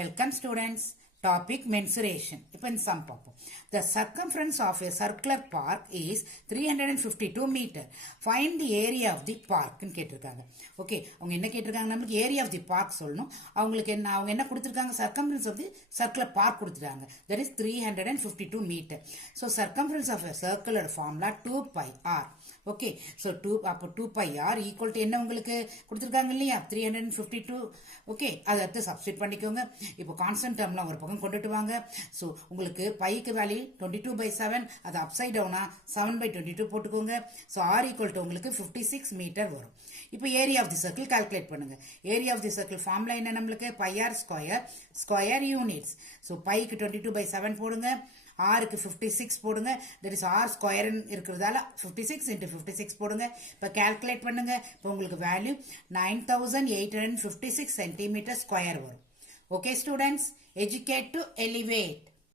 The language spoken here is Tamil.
Welcome students. Topic mensuration. இப்போ இந்த sum பார்ப்போம். The circumference of a circular park is 352 meter. Find the area of the park ன்னு கேட்டிருக்காங்க. ஓகே, அவங்க என்ன கேட்டிருக்காங்க? நமக்கு ஏரியா ஆஃப் தி பார்க் சொல்லணும். அவங்க என்ன கொடுத்திருக்காங்க? circumference of the circular park கொடுத்திருக்காங்க. That is 352 meter. So circumference of a circular formula 2 pi r. Okay, so அப்போ 2 pi r ஈக்குவல் டு என்ன உங்களுக்கு கொடுத்துருக்காங்க இல்லையா? 352. ஓகே, அதை அடுத்து சப்ஸ்டிட் பண்ணிக்கோங்க. இப்போ கான்ஸ்டன்ட் டேர்ம்லாம் ஒரு பக்கம் கொண்டுட்டு வாங்க. ஸோ உங்களுக்கு பைக்கு வேல்யூ 22/7, அது அப்சைட் டவுனா 7/22 போட்டுக்கோங்க. ஸோ r ஈக்குவல் டு உங்களுக்கு 56 மீட்டர் வரும். இப்போ area of the circle calculate பண்ணுங்க. Area of the circle formula என்ன நம்மளுக்கு? Pi r square units. So பைக்கு 22/7 போடுங்க, ஆருக்கு 56 போடுங்க. தட் இஸ் ஆர் ஸ்கொயர் இருக்கிறதால 56 into 56 போடுங்க. இப்போ கால்குலேட் பண்ணுங்க. இப்போ உங்களுக்கு வேல்யூ 9856 சென்டிமீட்டர் ஸ்கொயர் வரும். Okay students, educate to elevate.